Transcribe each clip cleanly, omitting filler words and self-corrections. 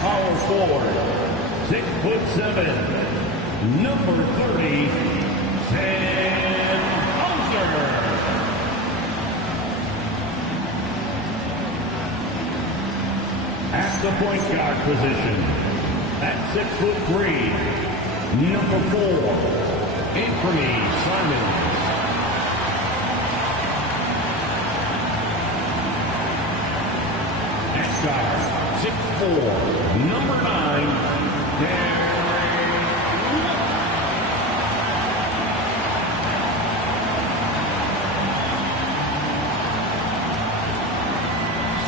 Power forward, 6'7", number 30, Sam Hauser. At the point guard position, at 6'3", number 4, Anthony Simons. At guard, 6'4", number 9, Derek.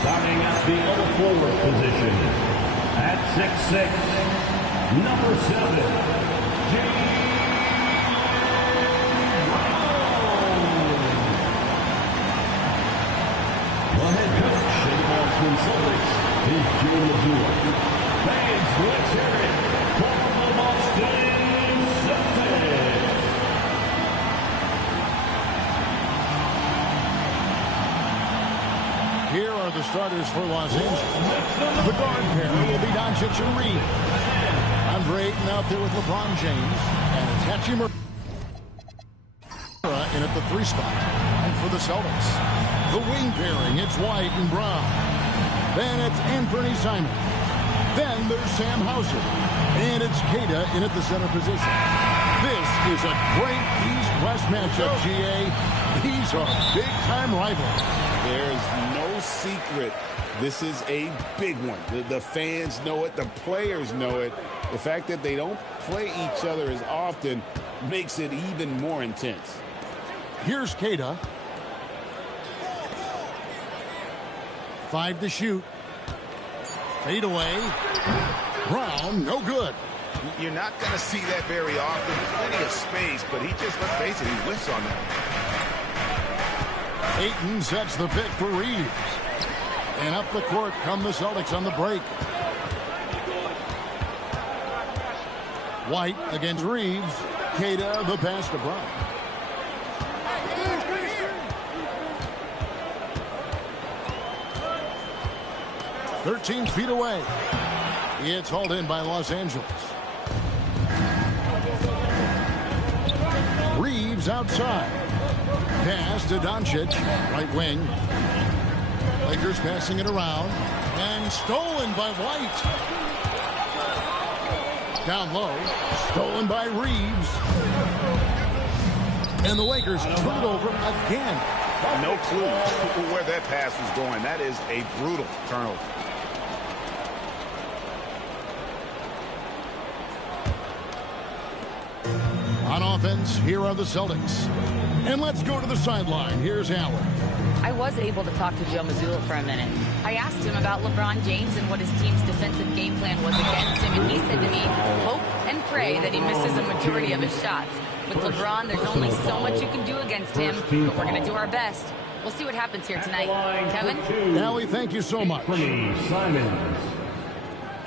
Starting at the other forward position, at 6'6", number 7, James Brown. The head coach of the Boston Celtics is Joe Mazzulla. Fans, let's hear it for the Boston Celtics. Here are the starters for Los Angeles. The guard pair will be Doncic and Reed. Andre Ayton out there with LeBron James. And it's Hachimura in at the 3 spot. And for the Celtics, the wing pairing, it's White and Brown. Then it's Anthony Simons. Then there's Sam Hauser. And it's Queta in at the center position. This is a great East-West matchup, GA. These are big-time rivals. There's no secret. This is a big one. The fans know it. The players know it. The fact that they don't play each other as often makes it even more intense. Here's Queta. 5 to shoot. Fade away. Brown, no good. You're not going to see that very often. Plenty of space, but he just, let's face it, he whiffs on that. Ayton sets the pick for Reeves. And up the court come the Celtics on the break. White against Reeves. Queta, the pass to Brown. "13 feet away. It's hauled in by Los Angeles. Reeves outside. Pass to Doncic, right wing. Lakers passing it around. And stolen by White. Down low. Stolen by Reeves. And the Lakers turn it over again. No clue where that pass was going. That is a brutal turnover. On offense, here are the Celtics. And let's go to the sideline. Here's Howard. I was able to talk to Joe Mazzulla for a minute. I asked him about LeBron James and what his team's defensive game plan was against him, and he said to me, hope and pray that he misses a majority of his shots. With LeBron, there's only so much you can do against him, but we're going to do our best. We'll see what happens here tonight. Kevin? Allie, thank you so much. Simons.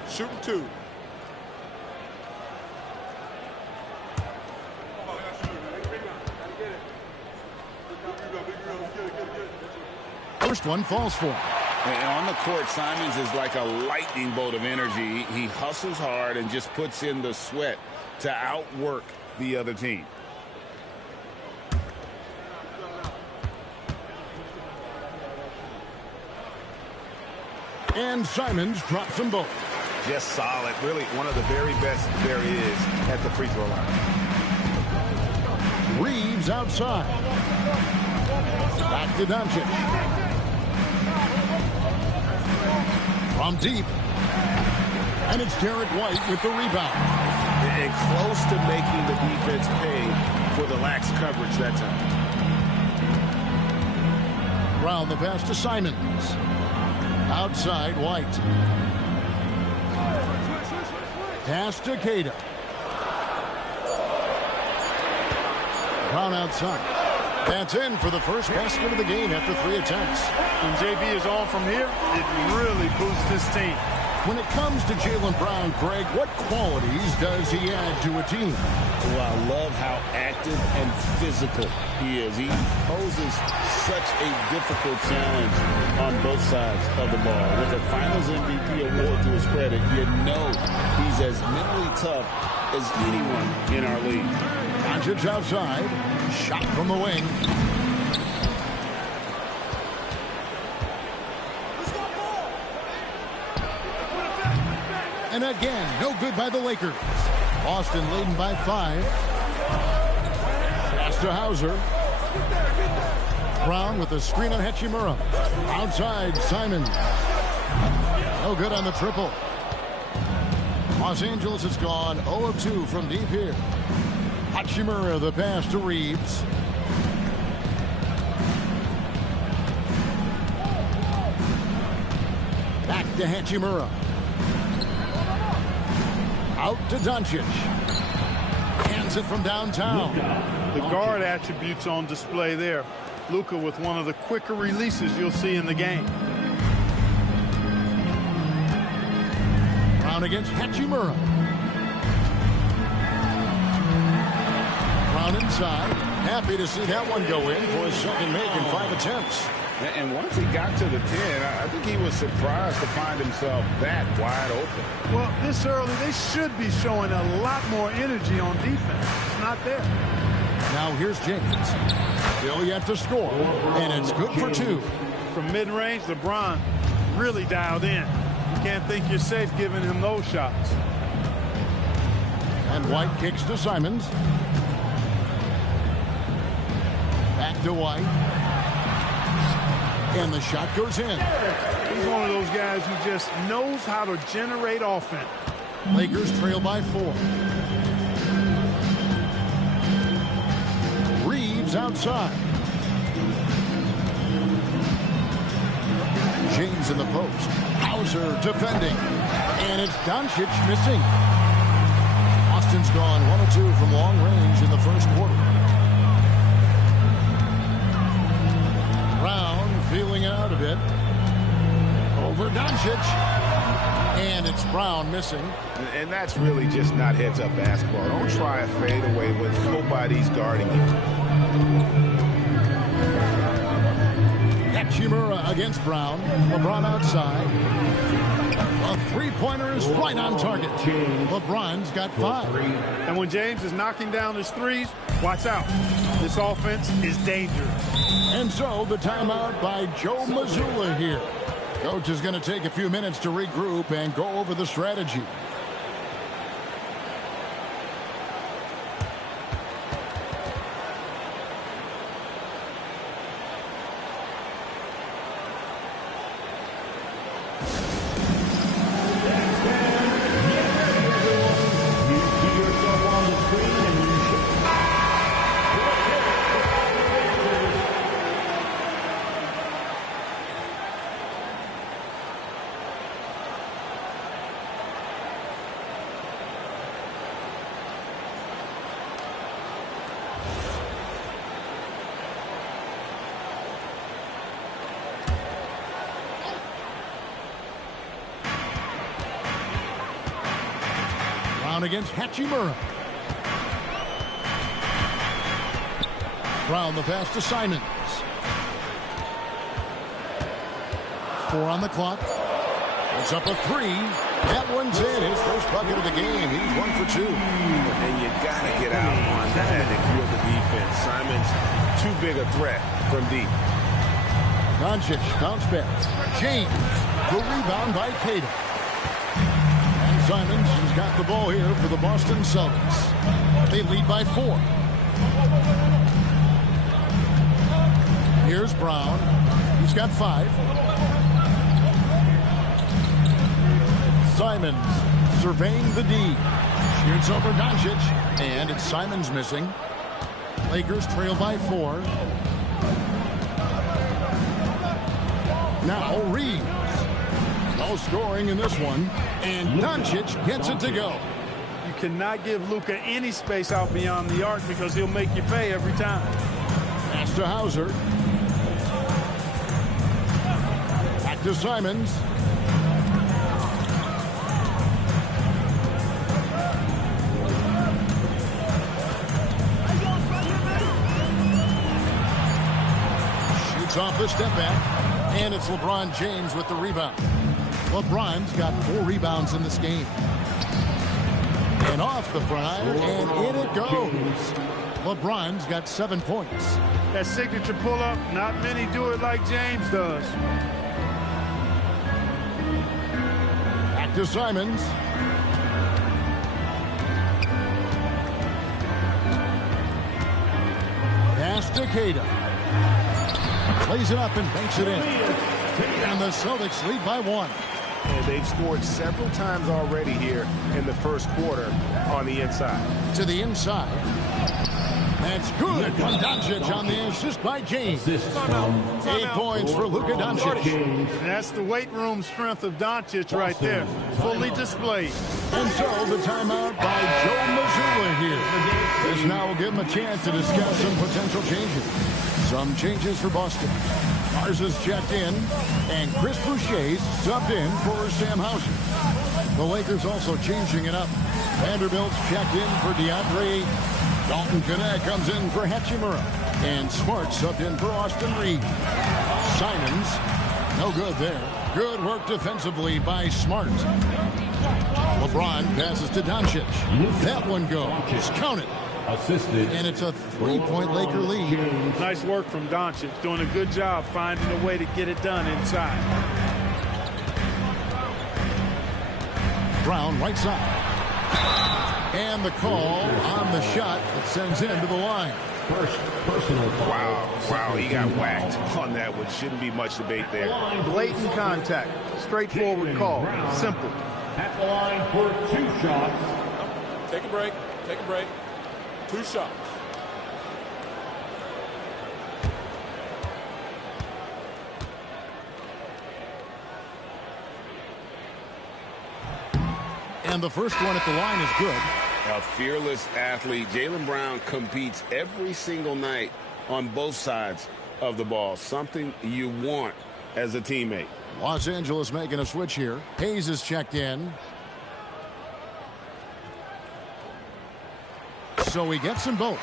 Shooting 2. First one falls for him. And on the court, Simons is like a lightning bolt of energy. He hustles hard and just puts in the sweat to outwork the other team. And Simons drops them both. Just solid. Really one of the very best there is at the free throw line. Reeves outside. Back to Doncic. From deep. And it's Derek White with the rebound. And close to making the defense pay for the lax coverage that time. Brown the pass to Simons. Outside White. Pass to Queta. Brown outside. That's in for the first basket of the game after 3 attempts. When JB is on from here, it really boosts his team. When it comes to Jaylen Brown, Greg, what qualities does he add to a team? Well, I love how active and physical he is. He poses such a difficult challenge on both sides of the ball. With a Finals MVP award to his credit, you know he's as mentally tough as anyone in our league. Doncic outside. Shot from the wing. And again, no good by the Lakers. Boston leading by 5. Pass to Hauser. Brown with the screen on Hachimura. Outside, Simons. No good on the triple. Los Angeles has gone 0 of 2 from deep here. Hachimura, the pass to Reeves. Back to Hachimura. Out to Doncic. Hands it from downtown. The guard attributes on display there. Luka with one of the quicker releases you'll see in the game. Brown against Hachimura. Brown inside. Happy to see that one go in for his second make in 5 attempts. And once he got to the 10, I think he was surprised to find himself that wide open. Well, this early, they should be showing a lot more energy on defense. It's not there. Now here's James. Still yet to score. And it's good for 2. From mid-range, LeBron really dialed in. You can't think you're safe giving him those shots. And White kicks to Simons. Back to White. And the shot goes in. He's one of those guys who just knows how to generate offense. Lakers trail by 4. Reeves outside. James in the post. Hauser defending. And it's Doncic missing. Austin's gone 1 of 2 from long range in the first quarter. Brown feeling it out a bit. Over Doncic. And it's Brown missing. And that's really just not heads-up basketball. Don't try a fadeaway when nobody's guarding you. Hachimura against Brown. LeBron outside. A three-pointer is right on target. LeBron's got 5. And when James is knocking down his threes, watch out. This offense is dangerous. And so the timeout by Joe Mazzulla here. Coach is going to take a few minutes to regroup and go over the strategy. Against Hachimura. Brown the pass to Simons. 4 on the clock. It's up a 3. That one's in. His first bucket of the game. He's 1 for 2. And you got to get out on that if you're the defense. Simons, too big a threat from deep. Doncic bounce back. James. The rebound by Cato. Simons has got the ball here for the Boston Celtics. They lead by 4. Here's Brown. He's got 5. Simons surveying the D. Shoots over Doncic. And it's Simons missing. Lakers trail by 4. Now Reeves. No scoring in this one. And Doncic gets it to go. You cannot give Luka any space out beyond the arc because he'll make you pay every time. Pass to Hauser. Back to Simons. the step back, and it's LeBron James with the rebound. LeBron's got 4 rebounds in this game. And off the front, and in it goes. LeBron's got 7 points. That signature pull-up, not many do it like James does. Back to Simons. Pass to Queta. Plays it up and banks it in. And the Celtics lead by 1. And they've scored several times already here in the first quarter on the inside. To the inside. That's good from Doncic on the assist by James. 8 points for Luka Doncic. That's the weight room strength of Doncic right there. Fully displayed. And so the timeout by Joe Mazzulla here. This now will give him a chance to discuss some potential changes. Some changes for Boston. Mars is checked in, and Chris Boucher's subbed in for Sam Hauser. The Lakers also changing it up. Vanderbilt's checked in for DeAndre. Dalton Connect comes in for Hachimura. And Smart subbed in for Austin Reed. Simons, no good there. Good work defensively by Smart. LeBron passes to Doncic. That one goes. Counted. Assisted. And it's a 3-point Laker lead. Nice work from Doncic, doing a good job finding a way to get it done inside. Brown right side. And the call on the shot that sends him to the line. First personal foul. Wow, he got whacked on that one. Shouldn't be much debate there. Blatant contact. Straightforward call. Simple. At the line for 2 shots. Take a break. Take a break. 2 shots. And the first one at the line is good. A fearless athlete. Jaylen Brown competes every single night on both sides of the ball. Something you want as a teammate. Los Angeles making a switch here. Hayes is checked in. So he gets them both.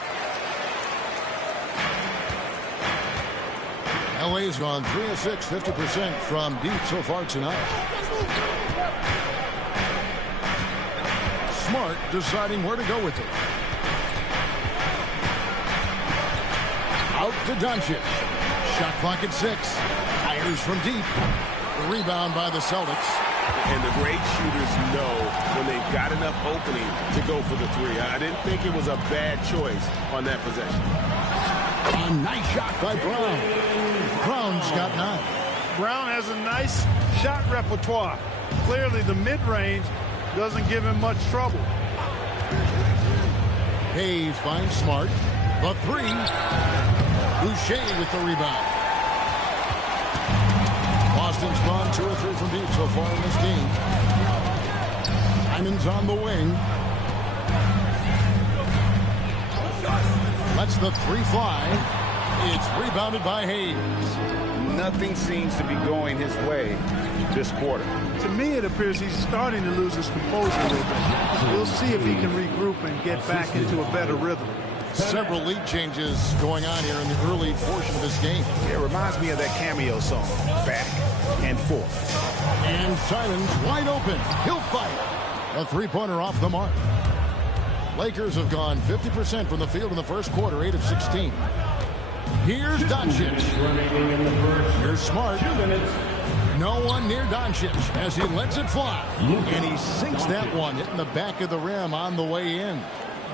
LA's gone 3 of 6, 50% from deep so far tonight. Smart deciding where to go with it. Out to Doncic. Shot clock at 6. Fires from deep. The rebound by the Celtics. And the great shooters know when they've got enough opening to go for the 3. I didn't think it was a bad choice on that possession. A nice shot by Brown. Brown's got 9. Brown has a nice shot repertoire. Clearly the mid-range doesn't give him much trouble. Hayes finds Smart. The 3. Boucher with the rebound. Boston's gone 2 or 3 from deep so far in this game. Simon's on the wing. Lets the 3 fly. It's rebounded by Hayes. Nothing seems to be going his way this quarter. To me, it appears he's starting to lose his composure a little bit. We'll see if he can regroup and get back into a better rhythm. Several lead changes going on here in the early portion of this game. It reminds me of that cameo song, Back and Forth. And Simons wide open. He'll fight. A 3-pointer off the mark. Lakers have gone 50% from the field in the first quarter, 8 of 16. Here's Doncic. Here's Smart. No one near Doncic as he lets it fly. And he sinks that one, hitting the back of the rim on the way in.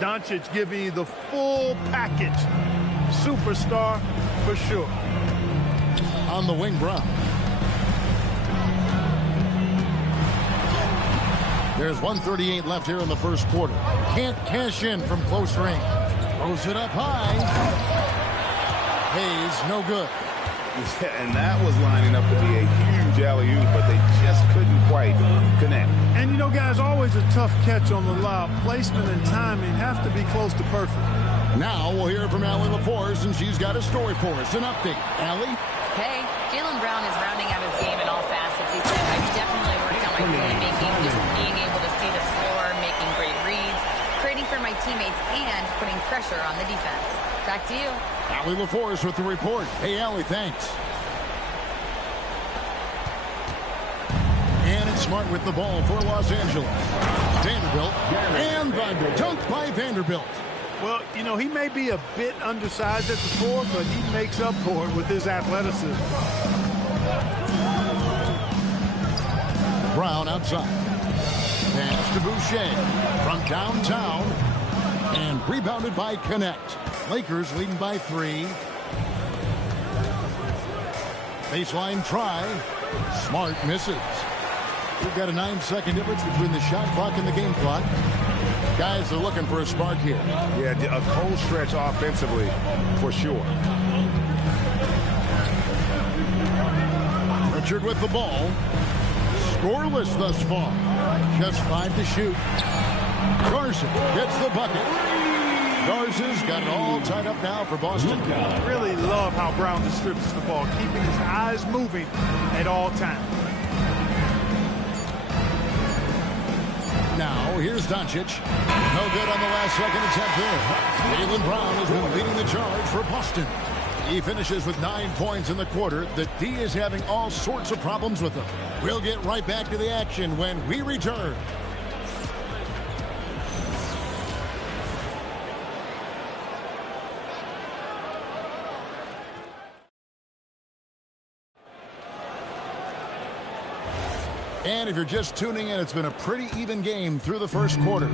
Doncic giving you the full package. Superstar for sure. On the wing, Brown. There's 1:38 left here in the first quarter. Can't cash in from close range. Throws it up high. Hayes, no good. And that was lining up to be a huge alley-oop, but they just couldn't quite connect. And, you know, guys, always a tough catch on the lob. Placement and timing have to be close to perfect. Now we'll hear from Allie LaForce, and she's got a story for us. An update. Allie? Hey, Jaylen Brown is rounding out his game in all facets. He said, I've definitely worked on my playmaking, just being able to see the floor, making great reads, creating for my teammates, and putting pressure on the defense. Back to you. Allie LaForce with the report. Hey, Allie, thanks. Smart with the ball for Los Angeles. Vanderbilt. And the dunk by Vanderbilt. Well, you know, he may be a bit undersized at the 4, but he makes up for it with his athleticism. Brown outside. Pass to Boucher from downtown. And rebounded by Connect. Lakers leading by 3. Baseline try. Smart misses. We've got a 9-second difference between the shot clock and the game clock. Guys are looking for a spark here. Yeah, a cold stretch offensively, for sure. Richard with the ball. Scoreless thus far. Just 5 to shoot. Garza gets the bucket. Garza's got it all tied up now for Boston. I really love how Brown distributes the ball, keeping his eyes moving at all times. Now, here's Doncic. No good on the last second attempt there. Jaylen Brown has been leading the charge for Boston. He finishes with 9 points in the quarter. The D is having all sorts of problems with him. We'll get right back to the action when we return. And if you're just tuning in, it's been a pretty even game through the first quarter.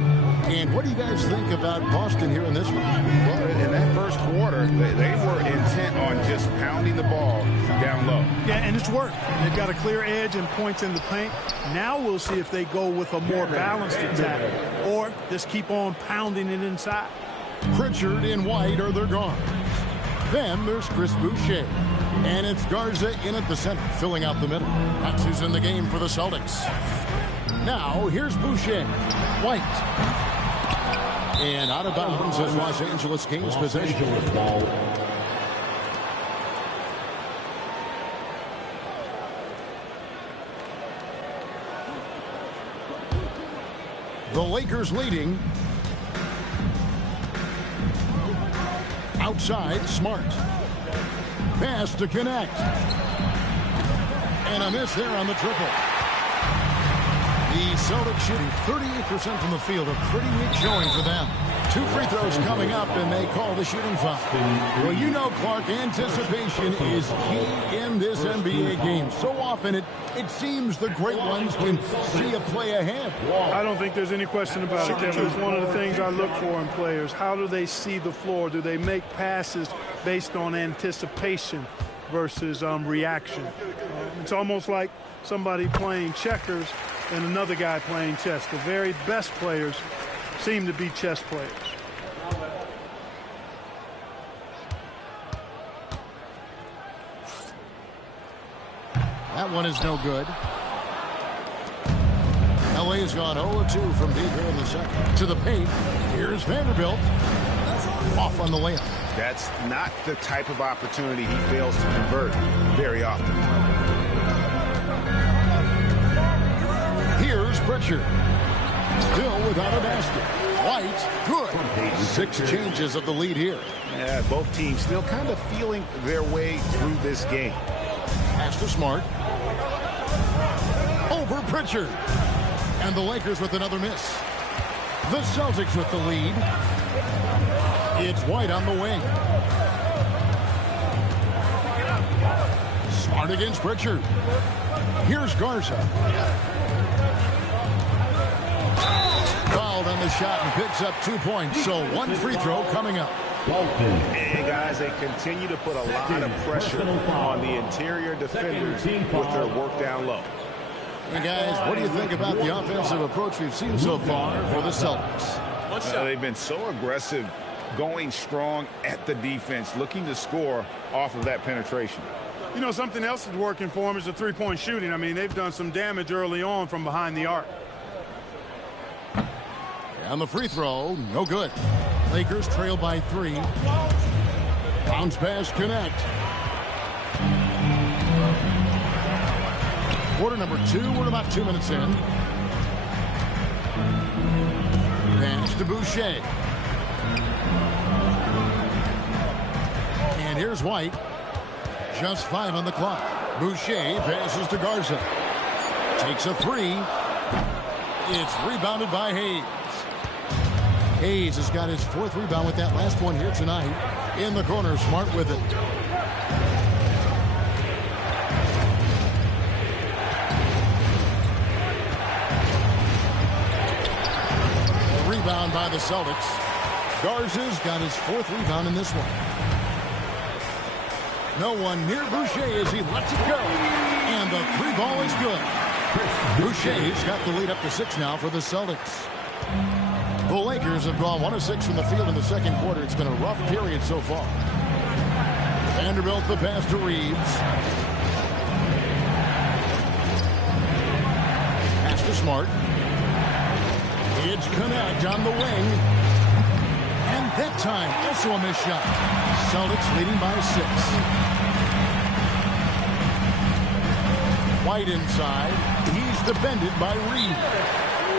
And what do you guys think about Boston here in this one? Well, in that first quarter, they were intent on just pounding the ball down low. Yeah, and it's worked. They've got a clear edge and points in the paint. Now we'll see if they go with a more balanced attack or just keep on pounding it inside. Pritchard and White are their guards. Then there's Chris Boucher. And it's Garza in at the center, filling out the middle. That's who's in the game for the Celtics. Now, here's Boucher. White. And out of bounds as Los Angeles gains possession. The Lakers leading. Outside, Smart. Pass to Connect. And a miss there on the triple. The Celtics shooting 38% from the field. A pretty weak showing for them. 2 free throws coming up, and they call the shooting foul. Well, you know, Clark, anticipation is key in this NBA game. So often it seems the great ones can see a play ahead. I don't think there's any question about it, Kevin. It's one of the things I look for in players. How do they see the floor? Do they make passes based on anticipation versus reaction? It's almost like somebody playing checkers and another guy playing chess. The very best players seem to be chess players. That one is no good. LA has gone 0-2 from deep here in the second. To the paint. Here's Vanderbilt. Off on the layup. That's not the type of opportunity he fails to convert very often. Here's Pritchard. Still without a basket. White, good. 6 changes of the lead here. Yeah, both teams still kind of feeling their way through this game. Pass to Smart. Over Pritchard. And the Lakers with another miss. The Celtics with the lead. It's White on the wing. Smart against Pritchard. Here's Garza. Fouled on the shot and picks up 2 points. So 1 free throw coming up. And guys, they continue to put a lot of pressure on the interior defenders with their work down low. Hey guys, what do you think about the offensive approach we've seen so far for the Celtics? They've been so aggressive, going strong at the defense, looking to score off of that penetration. You know, something else that's working for them is the three-point shooting. I mean, they've done some damage early on from behind the arc. And the free throw, no good. Lakers trail by 3. Bounce pass, Connect. Quarter number 2, we're about 2 minutes in. Pass to Boucher. And here's White. Just 5 on the clock. Boucher passes to Garza. Takes a three. It's rebounded by Hayes. Hayes has got his 4th rebound with that last one here tonight. In the corner, Smart with it. Rebound by the Celtics. Garza's got his 4th rebound in this one. No one near Boucher as he lets it go. And the 3 ball is good. Boucher's got the lead up to 6 now for the Celtics. The Lakers have gone 1 of 6 from the field in the second quarter. It's been a rough period so far. Vanderbilt the pass to Reeves. Pass to Smart. It's Connect on the wing. And that time, also a missed shot. Celtics leading by 6. White inside. He's defended by Reeves.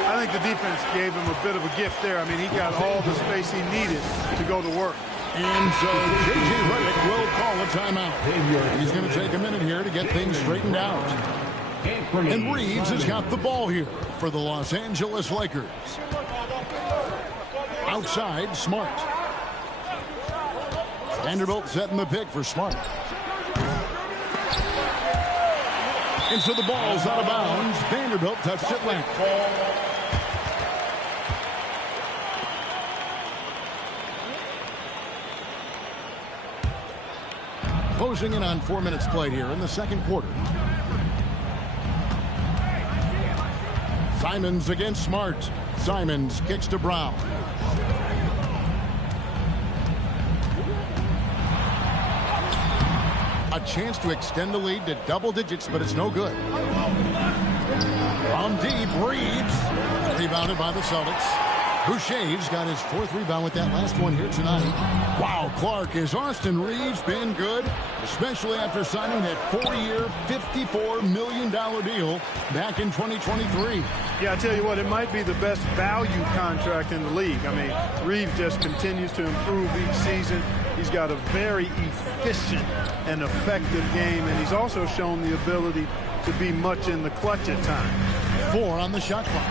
I think the defense gave him a bit of a gift there. I mean, he got all the space he needed to go to work. And so J.J. Redick will call a timeout. He's going to take a minute here to get things straightened out. And Reeves has got the ball here for the Los Angeles Lakers. Outside, Smart. Vanderbilt setting the pick for Smart. And so the ball's out of bounds. Vanderbilt touched it late. Closing in on 4 minutes played here in the second quarter. Simons against Smart. Simons kicks to Brown. A chance to extend the lead to double digits, but it's no good. From deep, Reeves. Rebounded by the Celtics. Boucher's got his 4th rebound with that last one here tonight. Wow, Clark, has Austin Reeves been good? Especially after signing that 4-year, $54 million deal back in 2023. Yeah, I tell you what, it might be the best value contract in the league. I mean, Reeves just continues to improve each season. He's got a very efficient and effective game, and he's also shown the ability to be much in the clutch at times. 4 on the shot clock.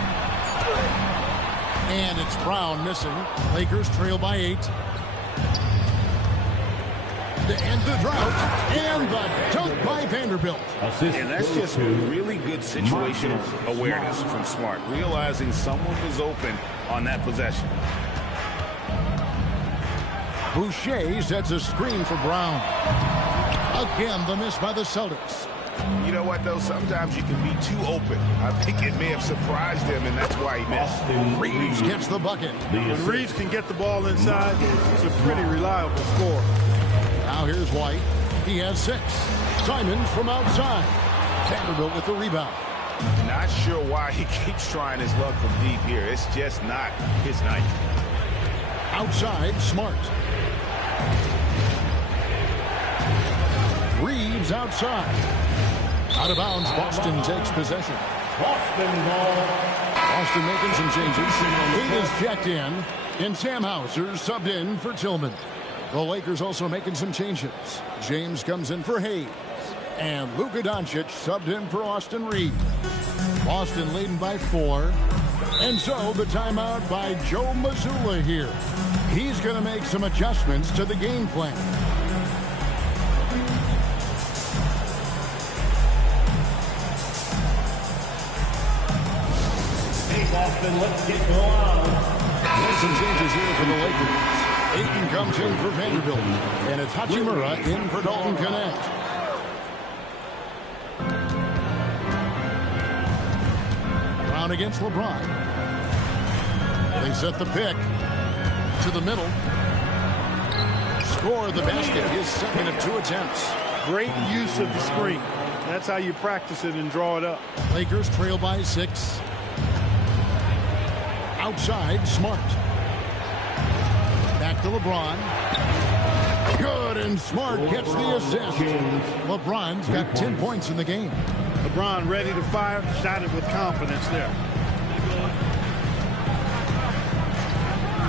And it's Brown missing. Lakers trail by 8. To end the drought. And the dunk by Vanderbilt. And that's just really good situational awareness from Smart, realizing someone was open on that possession. Boucher sets a screen for Brown. Again, the miss by the Celtics. You know what, though? Sometimes you can be too open. I think it may have surprised him, and that's why he missed. Reeves gets the bucket. When Reeves can get the ball inside, it's a pretty reliable score. Now here's White. He has 6. Simons from outside. Vanderbilt with the rebound. Not sure why he keeps trying his luck from deep here. It's just not his night. Outside, Smart. Reeves outside. Out of bounds, Boston takes possession. Boston ball. Boston making some changes. Lead is checked in. And Sam Hauser subbed in for Tillman. The Lakers also making some changes. James comes in for Hayes. And Luka Doncic subbed in for Austin Reeves. Boston leading by 4. And so the timeout by Joe Mazzulla here. He's going to make some adjustments to the game plan. Boston, let's get going. Make some changes here for the Lakers. Ayton comes in for Vanderbilt. And it's Hachimura in for Dalton Connect. Brown against LeBron. They set the pick to the middle. Score the basket, his second of 2 attempts. Great use of the screen. That's how you practice it and draw it up. Lakers trail by 6. Outside, Smart. Back to LeBron. Good, and Smart gets the assist. LeBron's got 10 points in the game. LeBron ready to fire, shot it with confidence there.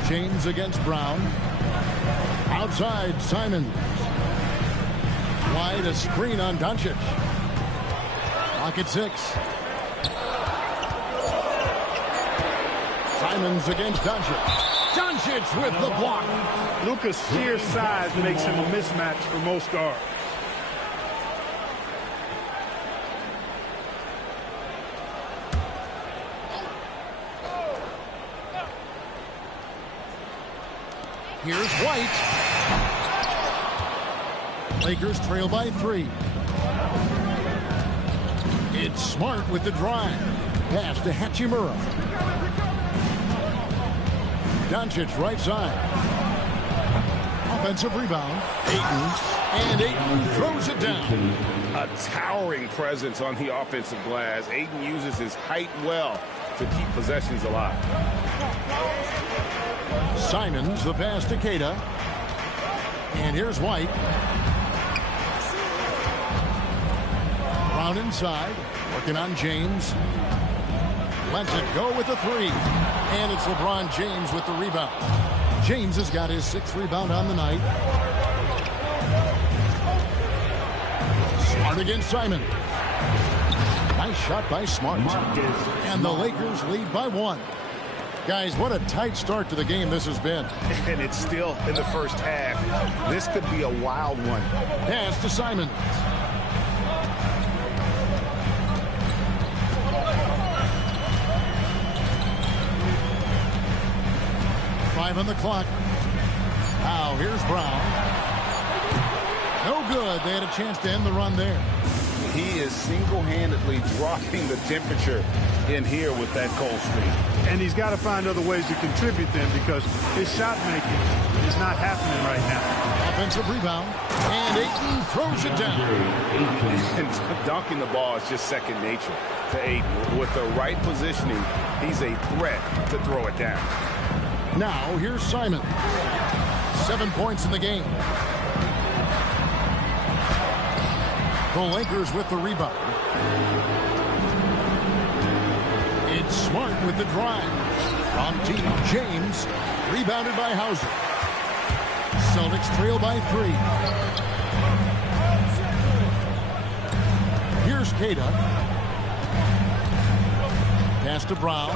James against Brown. Outside, Simons. Wide, a screen on Doncic. Clock at 6. Simons against Doncic. Doncic with the block. Luka's sheer size makes him a mismatch for most guards. Here's White. Lakers trail by 3. It's Smart with the drive. Pass to Hachimura. Doncic right side. Offensive rebound. Ayton. And Ayton throws it down. A towering presence on the offensive glass. Ayton uses his height well to keep possessions alive. Simons, the pass to Keita. And here's White. Brown inside. Working on James. Lets it go with the 3. And it's LeBron James with the rebound. James has got his 6th rebound on the night. Smart against Simon. Nice shot by Smart. And the Lakers lead by 1. Guys, what a tight start to the game this has been. And it's still in the first half. This could be a wild one. Pass to Simons. Five on the clock. Now here's Brown. No good. They had a chance to end the run there. He is single-handedly dropping the temperature in here with that cold streak. And he's got to find other ways to contribute then, because his shot making is not happening right now. Offensive rebound. And Ayton throws it down. And dunking the ball is just second nature to Ayton. With the right positioning, he's a threat to throw it down. Now here's Simon. 7 points in the game. The Lakers with the rebound. It's Smart with the drive. From team James. Rebounded by Hauser. Celtics trail by 3. Here's Keita. Pass to Brown.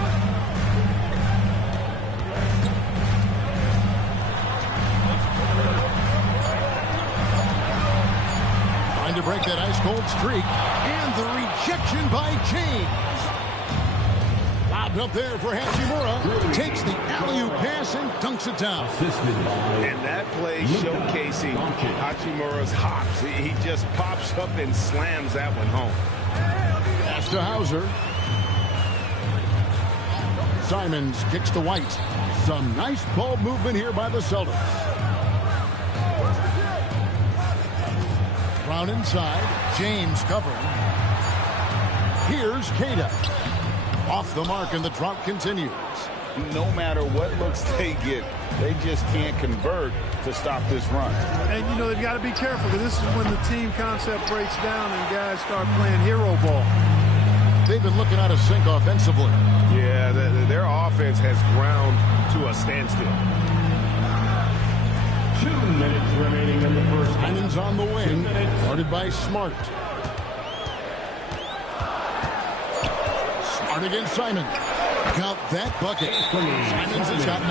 Trying to break that ice-cold streak. And the rejection by James. Lobbed up there for Hachimura. Takes the alley-oop pass and dunks it down. And that play showcasing Hachimura's hops. He just pops up and slams that one home. Pass to Hauser. Simons kicks to White. Some nice ball movement here by the Celtics. Brown inside. James covering. Here's Keita. Off the mark, and the drought continues. No matter what looks they get, they just can't convert to stop this run. And, you know, they've got to be careful, because this is when the team concept breaks down and guys start playing hero ball. They've been looking out of sync offensively. Yeah, their offense has ground to a standstill. 2 minutes remaining in the first half. Simons on the wing, guarded by Smart. Smart against Simon. Count that bucket. Simons has got 9.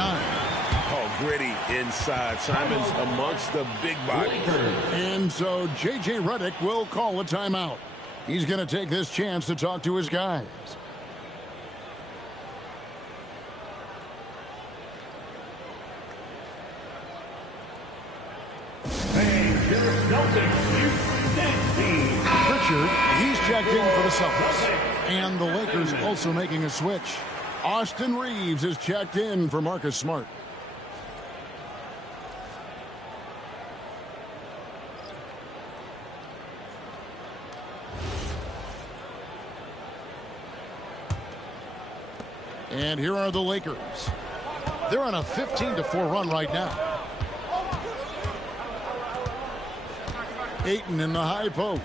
Oh, gritty inside. Simons amongst the big bodies. And so J.J. Redick will call a timeout. He's going to take this chance to talk to his guys. Pritchard, he's checked in for the Celtics. And the Lakers also making a switch. Austin Reeves is checked in for Marcus Smart. And here are the Lakers. They're on a 15-4 run right now. Ayton in the high post.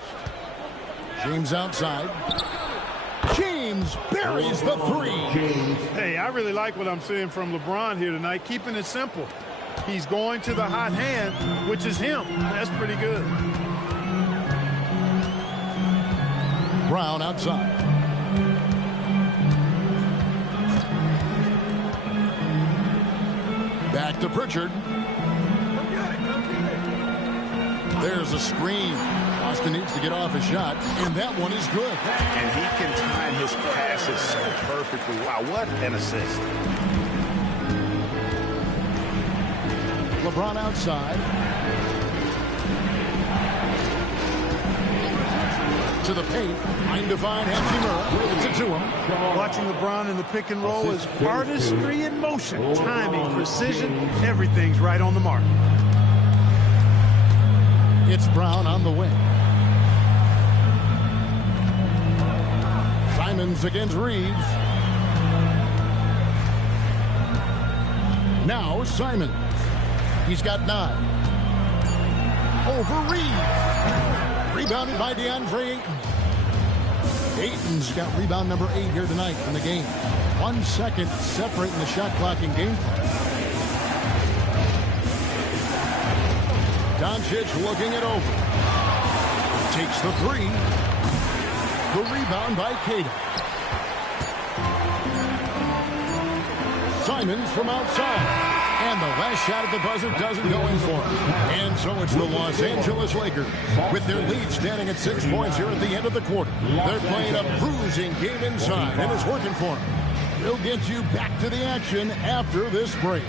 James outside. James buries the 3. Hey, I really like what I'm seeing from LeBron here tonight, keeping it simple. He's going to the hot hand, which is him. That's pretty good. Brown outside. Back to Pritchard. There's a screen. Austin needs to get off his shot, and that one is good. And he can time his passes so perfectly. Wow, what an assist. LeBron outside. To the paint. Trying to find Hachimura. It's it to him. Watching LeBron in the pick and roll is artistry in motion. Timing, precision, everything's right on the mark. It's Brown on the wing. Simons against Reeves. Now Simons. He's got 9. Over Reeves. Rebounded by DeAndre Ayton. Ayton's got rebound number 8 here tonight in the game. 1 second separating the shot clock in game clock. Doncic looking it over. Takes the 3. The rebound by Cato. Simons from outside. And the last shot at the buzzer doesn't go in for him. And so it's the Los Angeles Lakers with their lead standing at 6 points here at the end of the quarter. They're playing a bruising game inside, and it's working for them. We'll get you back to the action after this break.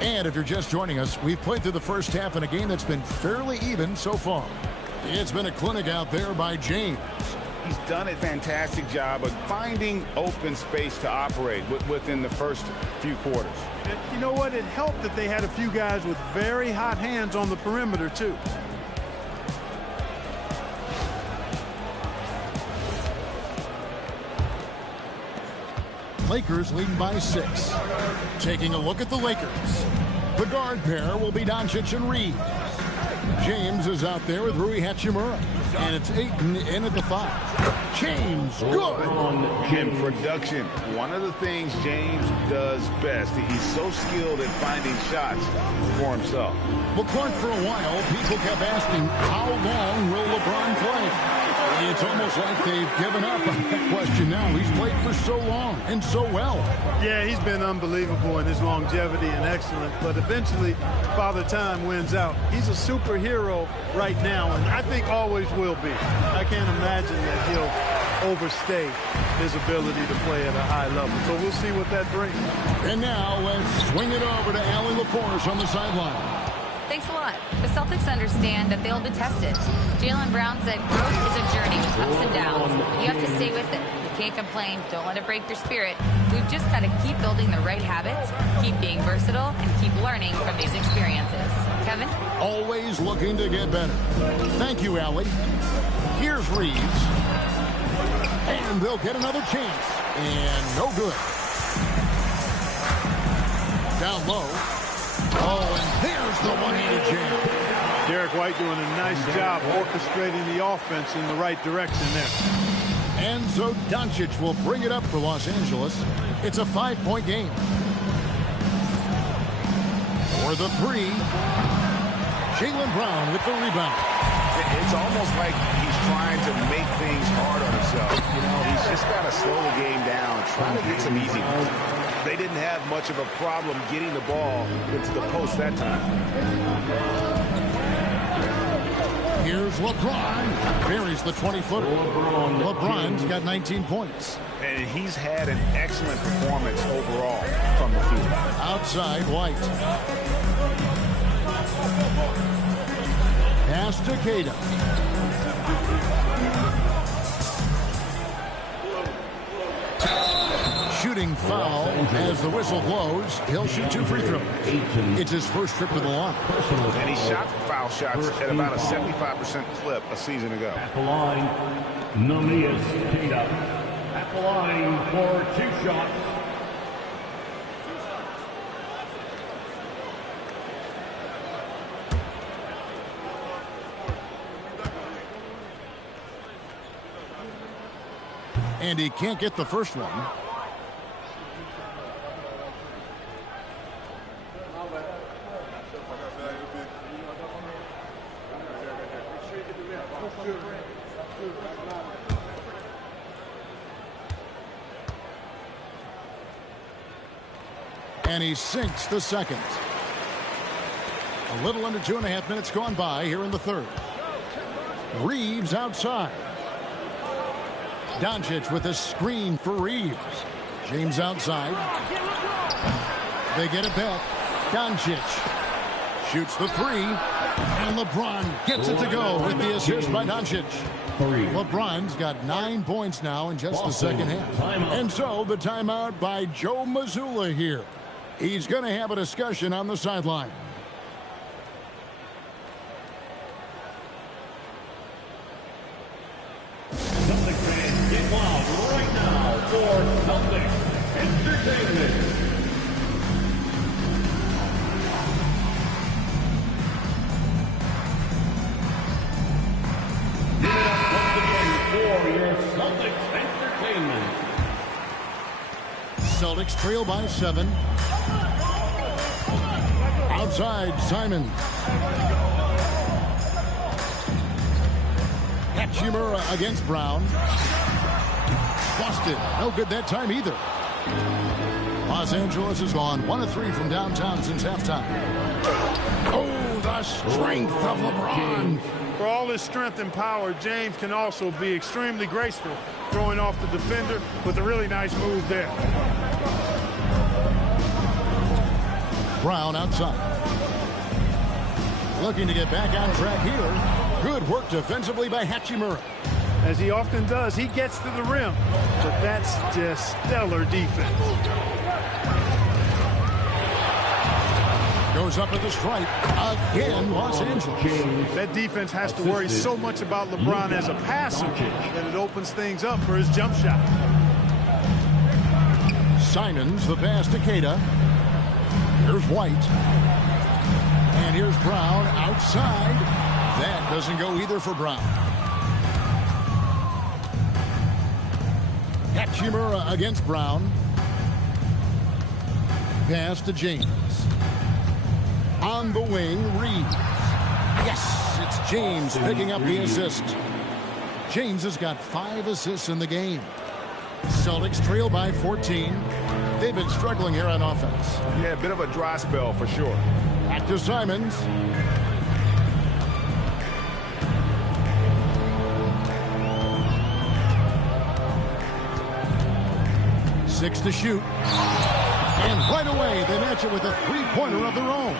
And if you're just joining us, we've played through the first half in a game that's been fairly even so far. It's been a clinic out there by James. He's done a fantastic job of finding open space to operate within the first few quarters. You know what? It helped that they had a few guys with very hot hands on the perimeter, too. Lakers leading by 6. Taking a look at the Lakers. The guard pair will be Doncic and Reeves. James is out there with Rui Hachimura. And it's Ayton in at the 5. James, good. In production, one of the things James does best, he's so skilled at finding shots for himself. Well, Clark, for a while, people kept asking, how long will LeBron play? It's almost like they've given up on that question now. He's played for so long and so well. Yeah, he's been unbelievable in his longevity and excellence, but eventually Father Time wins out. He's a superhero right now, and I think always will be. I can't imagine that he'll overstay his ability to play at a high level. So we'll see what that brings. And now let's swing it over to Allie LaForce on the sideline. Thanks a lot. The Celtics understand that they'll be tested. Jaylen Brown said growth is a journey with ups and downs. You have to stay with it. You can't complain. Don't let it break your spirit. We've just got to keep building the right habits, keep being versatile, and keep learning from these experiences. Kevin? Always looking to get better. Thank you, Allie. Here's Reeves. And they'll get another chance. And no good. Down low. Oh, and there's the one-handed jam. Derek White doing a nice job orchestrating the offense in the right direction there. And so Doncic will bring it up for Los Angeles. It's a 5-point game. For the 3, Jaylen Brown with the rebound. It's almost like he's trying to make things hard on himself. You know, he's just got to slow the game down, trying to get some easy ones. They didn't have much of a problem getting the ball into the post that time. Here's LeBron. Buries the 20-footer. LeBron's got 19 points. And he's had an excellent performance overall from the field. Outside, White. Pass to Queta. Shooting foul as the whistle blows. He'll shoot 2 free throws. It's his first trip to the line. And he shot foul shots at about a 75% clip a season ago. At the line, Namias Queta. At the line for 2 shots. And he can't get the first one. And he sinks the second. A little under 2.5 minutes gone by here in the third. Reeves outside. Doncic with a screen for Reeves. James outside. They get it back. Doncic shoots the 3. And LeBron gets it to go with the assist by Doncic. LeBron's got 9 points now in just the second half. And so the timeout by Joe Mazzulla here. He's going to have a discussion on the sideline. Celtics fans, get wild right now for Celtics Entertainment. Give it up once again for your Celtics Entertainment. Celtics trail by 7. Outside, Simon. Hachimura against Brown. Busted. No good that time either. Los Angeles has gone 1 of 3 from downtown since halftime. Oh, the strength of LeBron. For all his strength and power, James can also be extremely graceful, throwing off the defender with a really nice move there. Brown outside. Looking to get back on track here. Good work defensively by Hachimura. As he often does, he gets to the rim, but that's just stellar defense. Goes up at the stripe. Again, Los Angeles. That defense has to worry so much about LeBron as a passer that it opens things up for his jump shot. Simons, the pass to Queta. Here's White. And here's Brown outside. That doesn't go either for Brown. Hachimura against Brown. Pass to James. On the wing, Reeves. Yes, it's James picking up the assist. James has got 5 assists in the game. Celtics trail by 14. They've been struggling here on offense. Yeah, a bit of a dry spell for sure. Back to Simons. Six to shoot. And right away, they match it with a three-pointer of their own.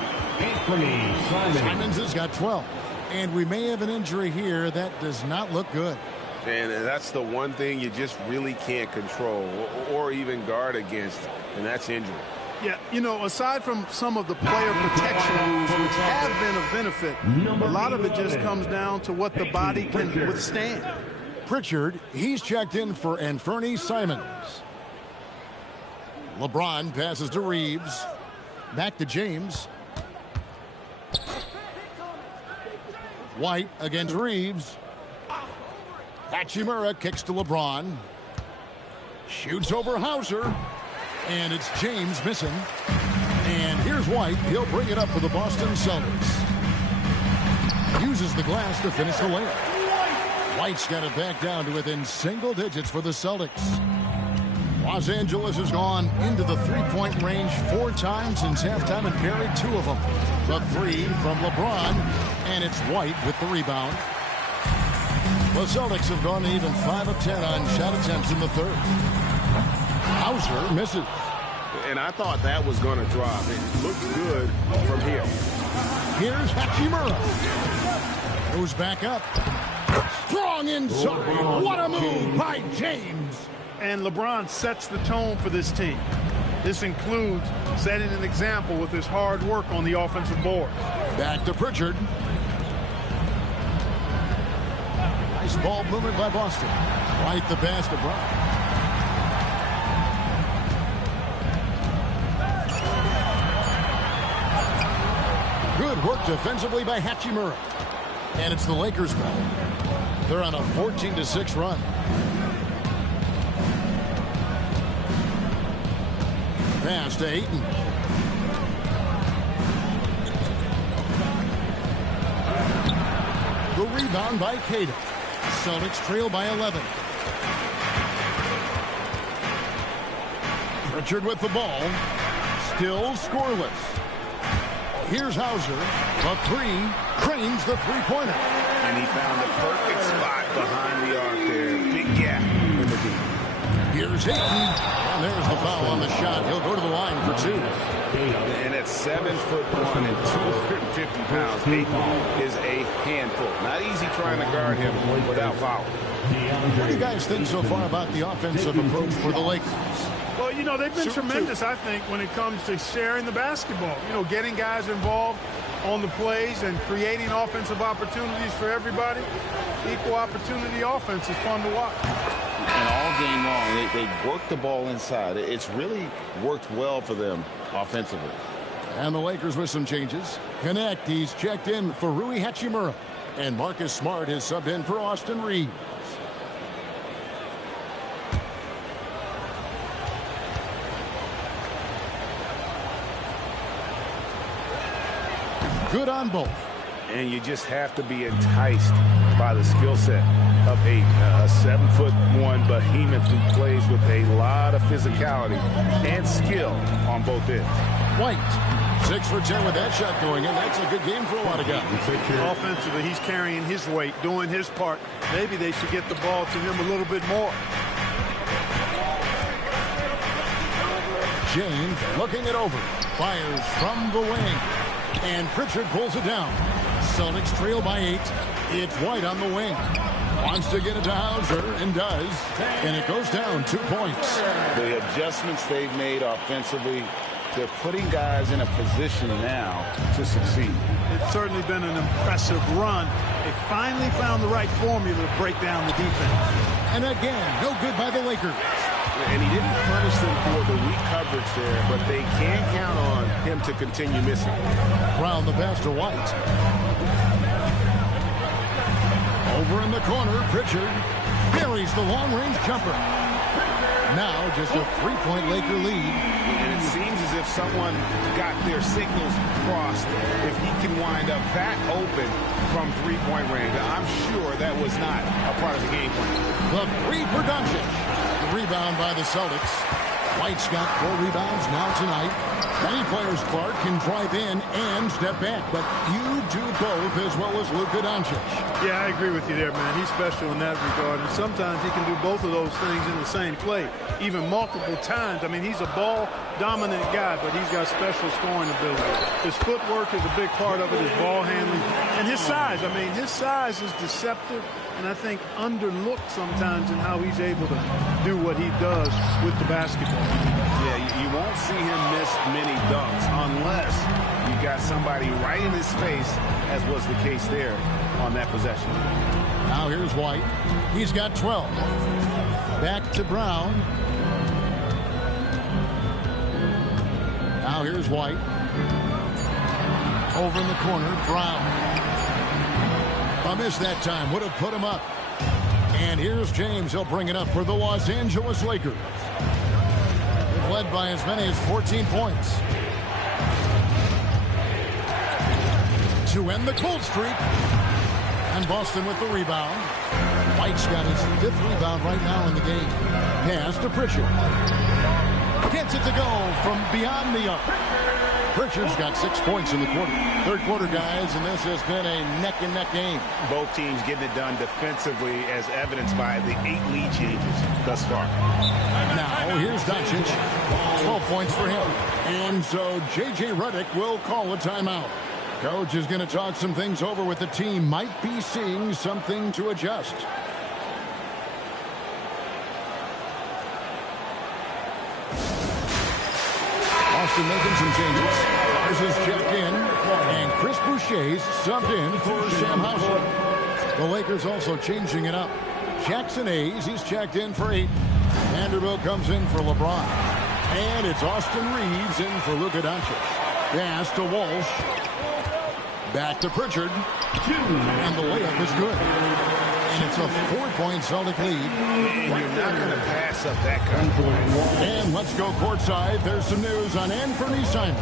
Simons has got 12. And we may have an injury here that does not look good. And that's the one thing you just really can't control or even guard against, and that's injury. Yeah, you know, aside from some of the player protection rules, which have been of benefit, a lot of it just comes down to what the body can withstand. Pritchard, he's checked in for Anthony Simons. LeBron passes to Reeves. Back to James. White against Reeves. Hachimura kicks to LeBron. Shoots over Hauser. And it's James missing. And here's White. He'll bring it up for the Boston Celtics. Uses the glass to finish the layup. White's got it back down to within single digits for the Celtics. Los Angeles has gone into the three-point range 4 times since halftime and buried 2 of them. The 3 from LeBron, and it's White with the rebound. The Celtics have gone even 5 of 10 on shot attempts in the third. Hauser misses. And I thought that was going to drop. It looked good from here. Here's Hachimura. Goes back up. Strong inside. What a move by James. And LeBron sets the tone for this team. This includes setting an example with his hard work on the offensive board. Back to Pritchard. Nice ball movement by Boston. Right the pass to Brown. Good work defensively by Hachimura. And it's the Lakers' ball. They're on a 14-6 run. Pass to Ayton. The rebound by Cato. Celtics trail by 11. Pritchard with the ball. Still scoreless. Here's Hauser. A three. Cranes the three-pointer. And he found the perfect spot behind the arc there. Big gap in the deep. Here's Ayton. And there's the foul on the shot. He'll go to the line for two. And at 7'1" and 250 pounds, Ayton is a handful. Not easy trying to guard him without foul. What do you guys think so far about the offensive approach for the Lakers? Well, you know, they've been tremendous, I think, when it comes to sharing the basketball. You know, getting guys involved on the plays and creating offensive opportunities for everybody. Equal opportunity offense is fun to watch. And all game long, they work the ball inside. It's really worked well for them offensively. And the Lakers with some changes. Connect, he's checked in for Rui Hachimura. And Marcus Smart is subbed in for Austin Reeves. Good on both. And you just have to be enticed by the skill set of a 7'1" behemoth who plays with a lot of physicality and skill on both ends. White, 6 for 10 with that shot going in. That's a good game for a lot of guys. Offensively, he's carrying his weight, doing his part. Maybe they should get the ball to him a little bit more. James looking it over. Fires from the wing. And Pritchard pulls it down. Celtics trail by 8. It's White on the wing. Wants to get it to Hauser and does. And it goes down 2 points. The adjustments they've made offensively, they're putting guys in a position now to succeed. It's certainly been an impressive run. They finally found the right formula to break down the defense. And again, no good by the Lakers. And he didn't punish them for the weak coverage there, but they can count on him to continue missing. Brown the pass to White. Over in the corner, Pritchard buries the long-range jumper. Now just a 3-point Laker lead. And it seems as if someone got their signals crossed. If he can wind up that open from 3-point range, I'm sure that was not a part of the game plan. The 3 for Doncic. Rebound by the Celtics. White's got 4 rebounds now tonight. Many players, Clark, can drive in and step back, but you do both as well as Luka Doncic. Yeah, I agree with you there, man. He's special in that regard, and sometimes he can do both of those things in the same play, even multiple times. I mean, he's a ball-dominant guy, but he's got special scoring ability. His footwork is a big part of it, his ball handling, and his size. I mean, his size is deceptive, and I think underlooked sometimes in how he's able to do what he does with the basketball. Yeah, you won't see him miss many dunks unless you got somebody right in his face, as was the case there on that possession. Now here's White. He's got 12. Back to Brown. Now here's White. Over in the corner, Brown. A miss that time. Would have put him up. And here's James. He'll bring it up for the Los Angeles Lakers. They've led by as many as 14 points. To end the cold streak. And Boston with the rebound. White's got his 5th rebound right now in the game. Pass to Pritchard. Gets it to go from beyond the arc. Pritchard's got 6 points in the quarter. Third quarter, guys, and this has been a neck-and-neck game. Both teams getting it done defensively, as evidenced by the 8 lead changes thus far. Now, here's Doncic. 12 points for him. And so J.J. Redick will call a timeout. Coach is going to talk some things over with the team. Might be seeing something to adjust. Austin making some changes. Garza's checked in, and Chris Boucher's subbed in for Sam Hauser. The Lakers also changing it up. Jackson Hayes, he's checked in for 8. Vanderbilt comes in for LeBron. And it's Austin Reeves in for Luka Doncic. Pass to Walsh. Back to Pritchard. And the layup is good. And it's a 4-point Celtic lead. And you're not going to pass up that kind of play. And let's go courtside. There's some news on Anthony Simons.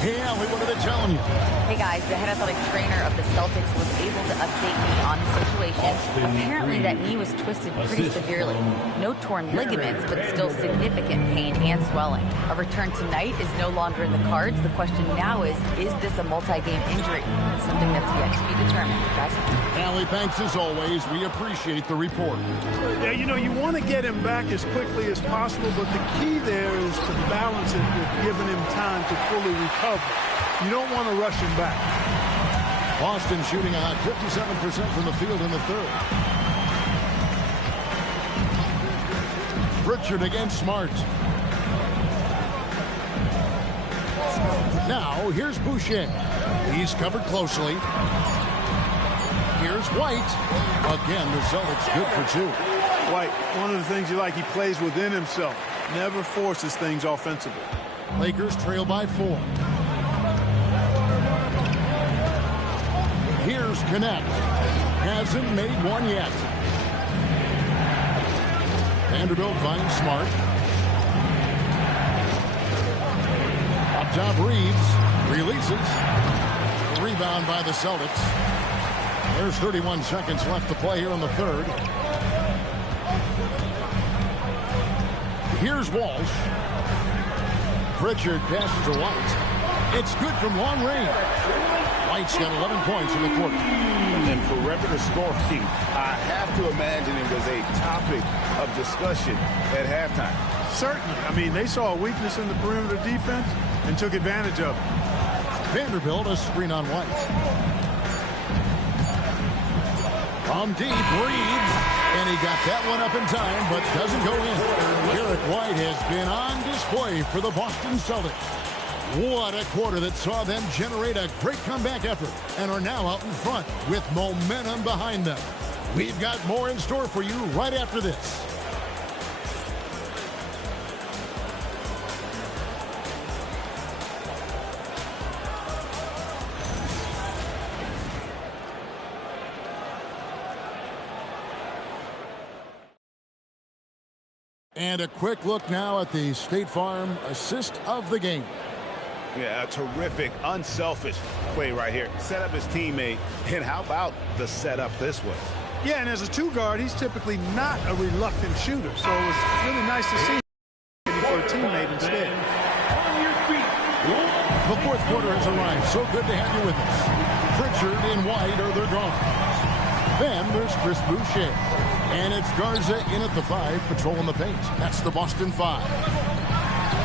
Hey, Allie, what are they telling you? Hey guys, the head athletic trainer of the Celtics was able to update me on the situation. Apparently that knee was twisted pretty severely. No torn ligaments, but still significant pain and swelling. A return tonight is no longer in the cards. The question now is this a multi-game injury? Something that's yet to be determined. Guys? Allie, thanks as always. We appreciate the report. Yeah, you know, you want to get him back as quickly as possible, but the key there is to balance it with giving him time to fully recover. You don't want to rush him back. Boston shooting a hot 57% from the field in the third. Pritchard against Smart. Now, here's Boucher. He's covered closely. Here's White. Again, the Celtics good for 2. White, one of the things you like, he plays within himself. Never forces things offensively. Lakers trail by 4. Here's Connect. Hasn't made one yet. Vanderbilt finds Smart. Up top, Reeves. Releases. Rebound by the Celtics. There's 31 seconds left to play here in the third. Here's Walsh. Pritchard passes to White. It's good from long range. White's got 11 points in the quarter. And perimeter scoring, I have to imagine it was a topic of discussion at halftime. Certainly. I mean, they saw a weakness in the perimeter defense and took advantage of it. Vanderbilt a screen on White. From deep, Reeves. And he got that one up in time, but doesn't go in. Derek White has been on display for the Boston Celtics. What a quarter that saw them generate a great comeback effort and are now out in front with momentum behind them. We've got more in store for you right after this. And a quick look now at the State Farm assist of the game. Yeah, a terrific, unselfish play right here. Set up his teammate, and how about the setup this was? Yeah, and as a 2-guard, he's typically not a reluctant shooter, so it was really nice to see for a teammate instead. The fourth quarter has arrived. So good to have you with us. Pritchard and White are their guards. Then there's Chris Boucher. And it's Garza in at the 5, patrolling the paint. That's the Boston 5.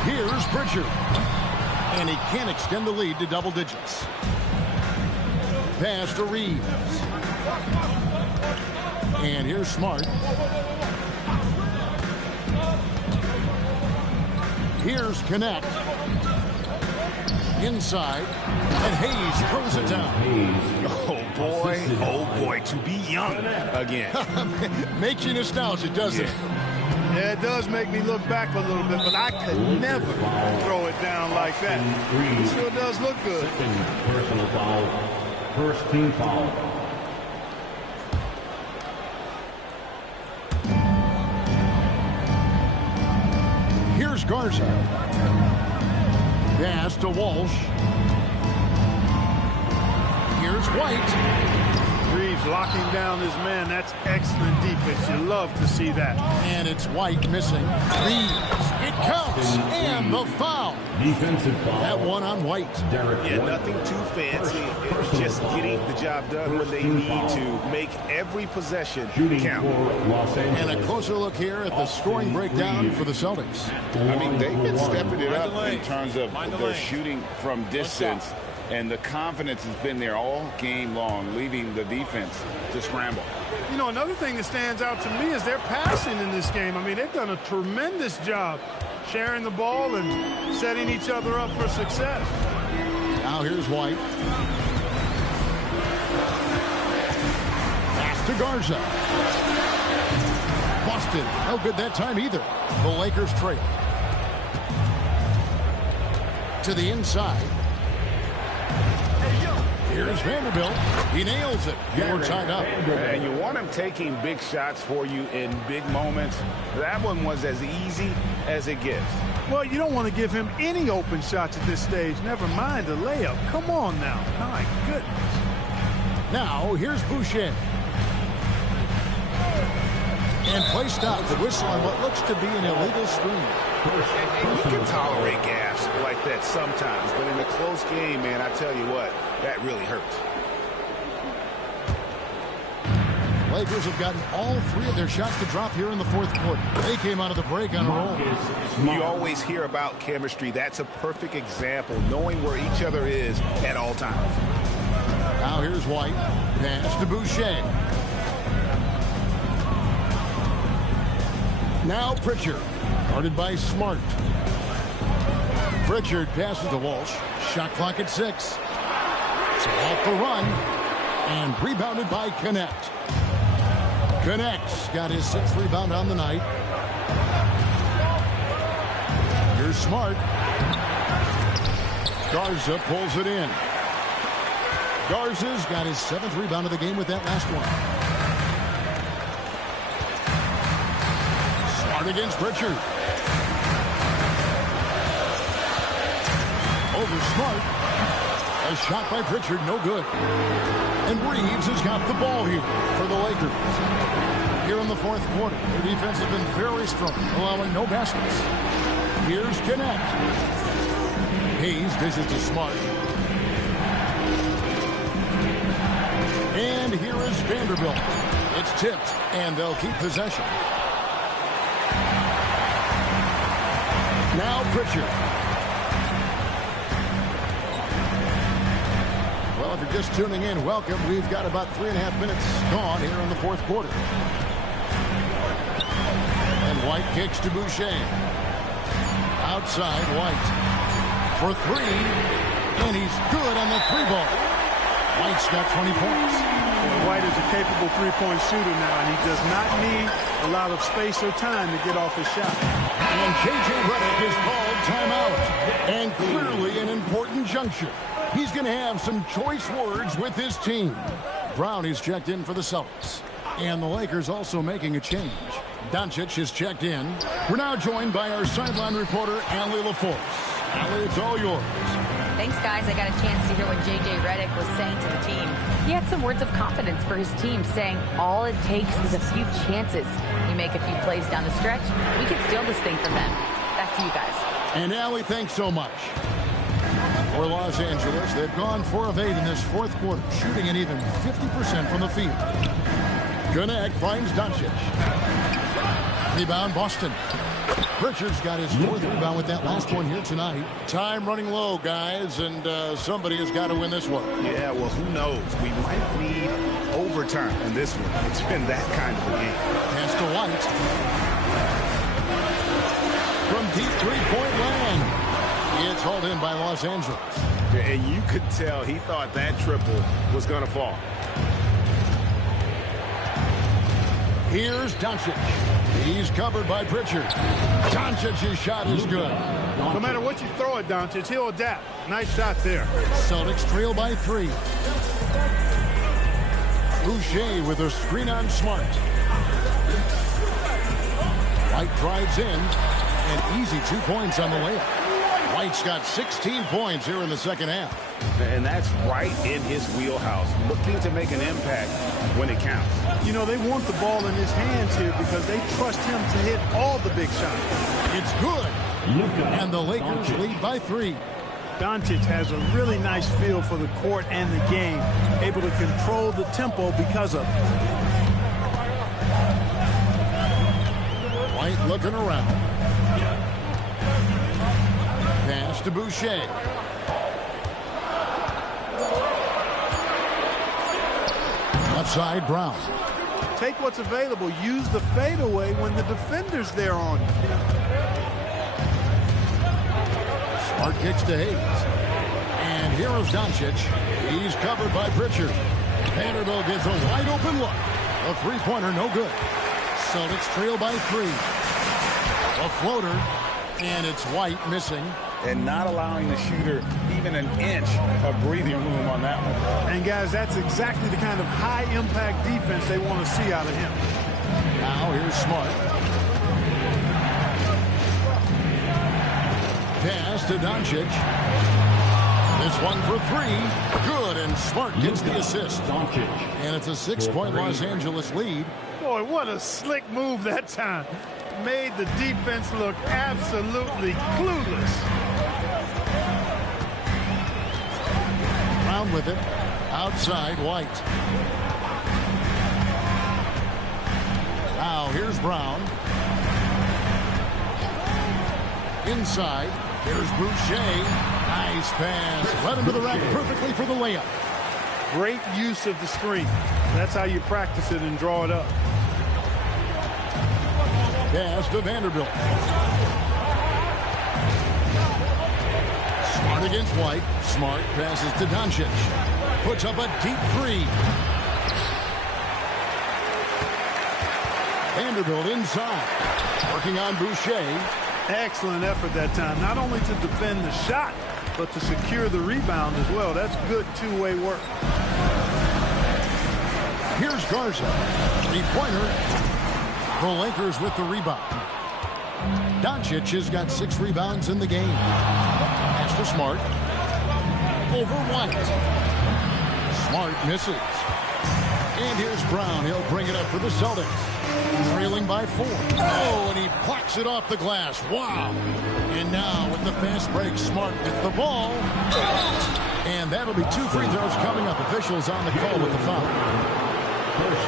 Here's Pritchard. And he can't extend the lead to double digits. Pass to Reeves. And here's Smart. Here's Connect. Inside. And Hayes throws it down. Oh boy, to be young again. Makes you nostalgic, doesn't it? Yeah, it does make me look back a little bit, but I could never throw it down like that. It sure does look good. Second personal foul. First team foul. Here's Garza. Pass to Walsh. Here's White. Reeves locking down his man. That's excellent defense. You love to see that. And it's White missing. Reeves. It counts. And the foul. Defensive foul. That one on White. Yeah, nothing too fancy. It's just getting the job done when they need to. Make every possession count. And a closer look here at the scoring breakdown for the Celtics. I mean, they've been stepping it up in terms of their shooting from distance. And the confidence has been there all game long, leaving the defense to scramble. You know, another thing that stands out to me is their passing in this game. I mean, they've done a tremendous job sharing the ball and setting each other up for success. Now here's White. Pass to Garza. Busted. No good that time either. The Lakers trail. To the inside. Here's Vanderbilt. He nails it. You're tied up. And you want him taking big shots for you in big moments. That one was as easy as it gets. Well, you don't want to give him any open shots at this stage. Never mind a layup. Come on now. My goodness. Now, here's Boucher. And play stops. The whistle on what looks to be an illegal screen. And you can tolerate gaffes like that sometimes, but in a close game, man, I tell you what, that really hurts. Lakers have gotten all 3 of their shots to drop here in the fourth quarter. They came out of the break on a roll. You always hear about chemistry. That's a perfect example, knowing where each other is at all times. Now here's White. Pass to Boucher. Now Pritchard. Guarded by Smart. Pritchard passes to Walsh. Shot clock at 6. So off the run. And rebounded by Connect. Connect's got his 6th rebound on the night. Here's Smart. Garza pulls it in. Garza's got his 7th rebound of the game with that last one. Smart against Pritchard. Over Smart. A shot by Pritchard, no good. And Reeves has got the ball here for the Lakers. Here in the fourth quarter, their defense has been very strong, allowing no baskets. Here's Connect. Hayes dishes to Smart. And here is Vanderbilt. It's tipped, and they'll keep possession. Now Pritchard. Well, if you're just tuning in, welcome. We've got about 3.5 minutes gone here in the fourth quarter. And White kicks to Boucher. Outside, White. For 3. And he's good on the 3-ball. White's got 20 points. White is a capable three-point shooter now, and he does not need a lot of space or time to get off his shot. And J.J. Redick is called timeout. And clearly an important juncture. He's going to have some choice words with his team. Brown is checked in for the Celtics. And the Lakers also making a change. Doncic is checked in. We're now joined by our sideline reporter, Allie LaForce. Allie, it's all yours. Thanks, guys. I got a chance to hear what J.J. Redick was saying to the team. He had some words of confidence for his team, saying all it takes is a few chances. You make a few plays down the stretch, we can steal this thing from them. Back to you guys. And Allie, thanks so much. For Los Angeles, they've gone 4 of 8 in this fourth quarter, shooting an even 50% from the field. Connect finds Doncic. Rebound, Boston. Pritchard's got his 4th rebound with that last one here tonight. Time running low, guys, and somebody has got to win this one. Yeah, well, who knows? We might need overtime in this one. It's been that kind of a game. Pass to White. From deep three-point land. It's hauled in by Los Angeles. And you could tell he thought that triple was going to fall. Here's Doncic. He's covered by Pritchard. Doncic's shot is good. No matter what you throw at Doncic, he'll adapt. Nice shot there. Celtics trail by 3. Boucher with a screen on Smart. White drives in. And easy 2 points on the layup. White's got 16 points here in the second half. And that's right in his wheelhouse, looking to make an impact when it counts. You know, they want the ball in his hands here because they trust him to hit all the big shots. It's good. And the Lakers lead by 3. Doncic has a really nice feel for the court and the game, able to control the tempo because of it. White looking around. Pass to Boucher. Outside Brown. Take what's available. Use the fadeaway when the defender's there on you. Smart kicks to Hayes. And here is Doncic. He's covered by Pritchard. Vanderbilt gets a wide open look. A three-pointer, no good. Celtics trail by 3. A floater, and it's White missing. And not allowing the shooter even an inch of breathing room on that one. And, guys, that's exactly the kind of high-impact defense they want to see out of him. Now here's Smart. Pass to Doncic. This one for 3. Good, and Smart gets the assist. And it's a 6-point Los Angeles lead. Boy, what a slick move that time. Made the defense look absolutely clueless. Brown with it. Outside, White. Now here's Brown. Inside. Here's Boucher. Nice pass. Led him to the rack perfectly for the layup. Great use of the screen. That's how you practice it and draw it up. Pass to Vanderbilt. Smart against White. Smart passes to Doncic. Puts up a deep 3. Vanderbilt inside. Working on Boucher. Excellent effort that time. Not only to defend the shot, but to secure the rebound as well. That's good two-way work. Here's Garza. 3-pointer. The Lakers with the rebound. Doncic has got 6 rebounds in the game. Pass to Smart. Over White. Smart misses. And here's Brown. He'll bring it up for the Celtics. Trailing by 4. Oh, and he plucks it off the glass. Wow. And now with the fast break, Smart with the ball. And that'll be 2 free throws coming up. Officials on the call with the foul.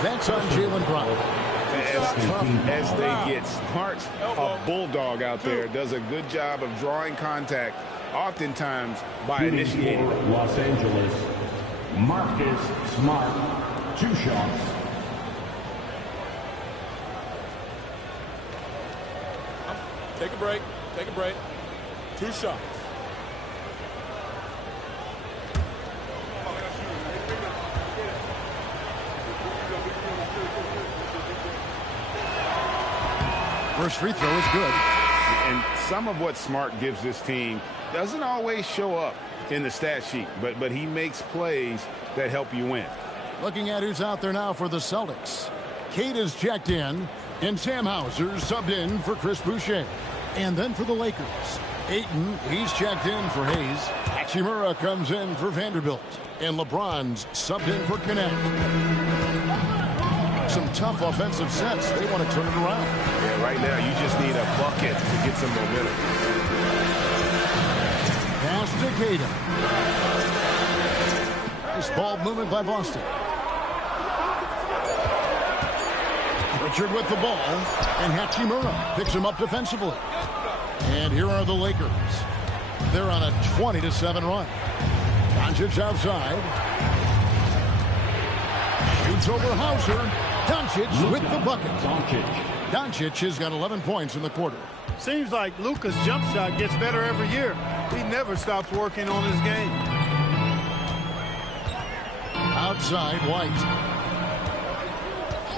That's on Jaylen Brown. As tough as they get, Smart's a bulldog out there. Does a good job of drawing contact, oftentimes by initiating. Los Angeles, Marcus Smart, 2 shots. Take a break. Take a break. 2 shots. First free throw is good. And some of what Smart gives this team doesn't always show up in the stat sheet, but he makes plays that help you win. Looking at who's out there now for the Celtics. Cade is checked in, and Sam Hauser subbed in for Chris Boucher. And then for the Lakers, Ayton, he's checked in for Hayes. Hachimura comes in for Vanderbilt. And LeBron's subbed in for Connect. Some tough offensive sets. They want to turn it around. Yeah, right now you just need a bucket to get some momentum. Pass to Caden. Nice ball movement by Boston. Richard with the ball, and Hachimura picks him up defensively. And here are the Lakers. They're on a 20-7 run. Doncic outside. Shoots over Hauser. Doncic with the bucket. Doncic has got 11 points in the quarter. Seems like Luka's jump shot gets better every year. He never stops working on his game. Outside, White.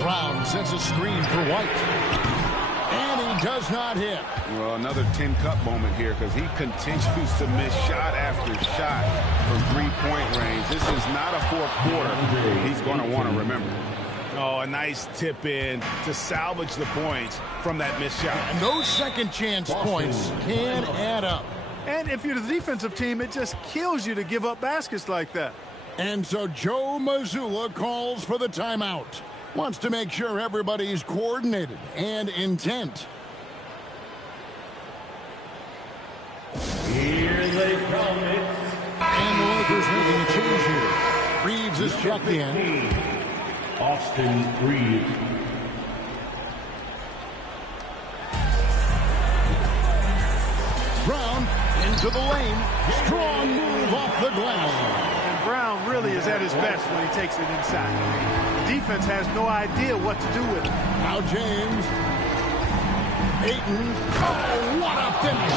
Brown sets a screen for White. And he does not hit. Well, another 10-cup moment here because he continues to miss shot after shot from 3-point range. This is not a fourth quarter he's going to want to remember. Oh, a nice tip in to salvage the points from that missed shot. And those second chance points can add up. And if you're the defensive team, it just kills you to give up baskets like that. And so Joe Mazzulla calls for the timeout. Wants to make sure everybody's coordinated and intent. Here they come. And the Lakers making a change here. Reeves is checked in. Austin Reeves. Brown into the lane. Strong move off the glass. Brown really is at his best when he takes it inside. The defense has no idea what to do with it. Now James. Ayton. Oh, what a finish.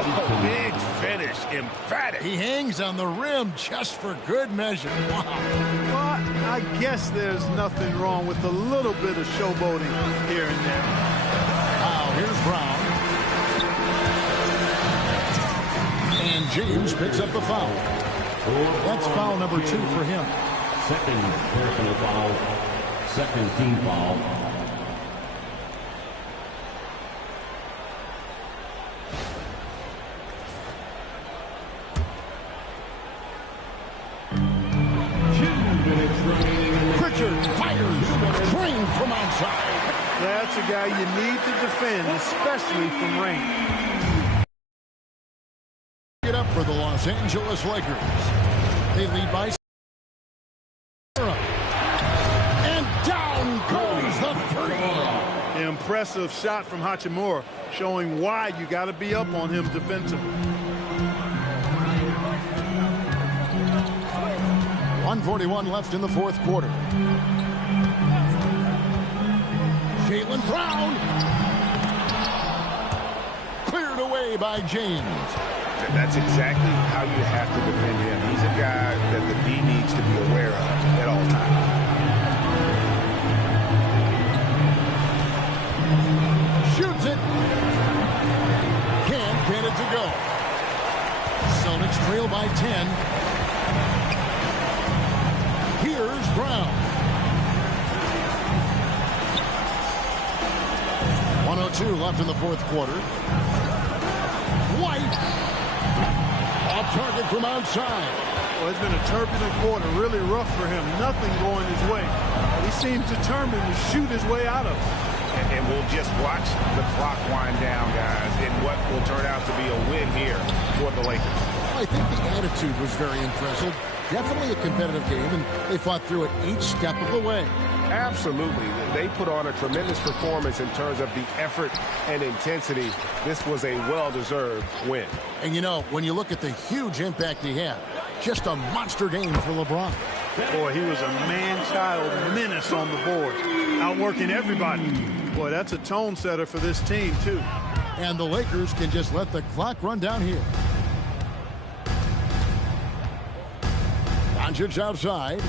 Oh, big finish. Emphatic. He hangs on the rim just for good measure. Wow. Well, I guess there's nothing wrong with a little bit of showboating here and there. Now here's Brown. And James picks up the foul. That's foul number 2 for him. Second personal foul. Second team foul. Pritchard fires. Trained from outside. That's a guy you need to defend, especially from range. Get up for the Los Angeles Lakers. They lead by 0. And down goes the three. Impressive shot from Hachimura, showing why you got to be up on him defensively. 1:41 left in the fourth quarter. Jaylen Brown. Cleared away by James. That's exactly how you have to defend him. He's a guy that the D needs to be aware of at all times. Shoots it. Can't get it to go. Celtics trail by 10. Here's Brown. 1:02 left in the fourth quarter. White. Off target from outside. Well, it's been a turbulent quarter, really rough for him. Nothing going his way. He seems determined to shoot his way out of it. And we'll just watch the clock wind down, guys, in what will turn out to be a win here for the Lakers. I think the attitude was very impressive. Definitely a competitive game, and they fought through it each step of the way. Absolutely. They put on a tremendous performance in terms of the effort and intensity. This was a well-deserved win. And, you know, when you look at the huge impact he had, just a monster game for LeBron. Boy, he was a man-child menace on the board, outworking everybody. Boy, that's a tone setter for this team, too. And the Lakers can just let the clock run down here. Doncic outside.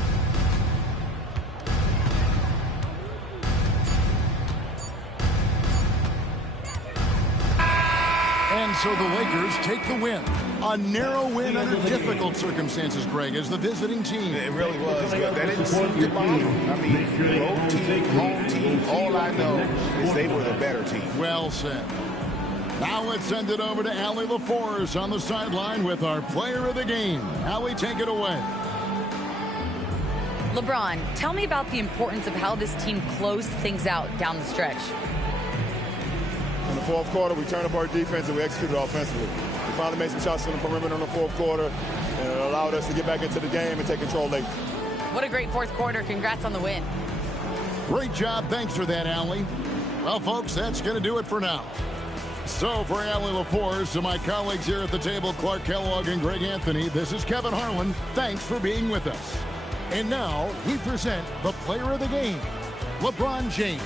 And so the Lakers take the win. A narrow win under difficult circumstances, Greg, as the visiting team. It really was. That didn't seem to bother them. I mean, road team, home team, all I know is they were the better team. Well said. Now let's send it over to Allie LaForce on the sideline with our player of the game. Allie, take it away. LeBron, tell me about the importance of how this team closed things out down the stretch. In the fourth quarter, we turned up our defense and we executed offensively. We finally made some shots from the perimeter in the fourth quarter, and it allowed us to get back into the game and take control late. What a great fourth quarter. Congrats on the win. Great job. Thanks for that, Allie. Well, folks, that's going to do it for now. So for Allie LaForce and my colleagues here at the table, Clark Kellogg and Greg Anthony, this is Kevin Harlan. Thanks for being with us. And now we present the player of the game, LeBron James.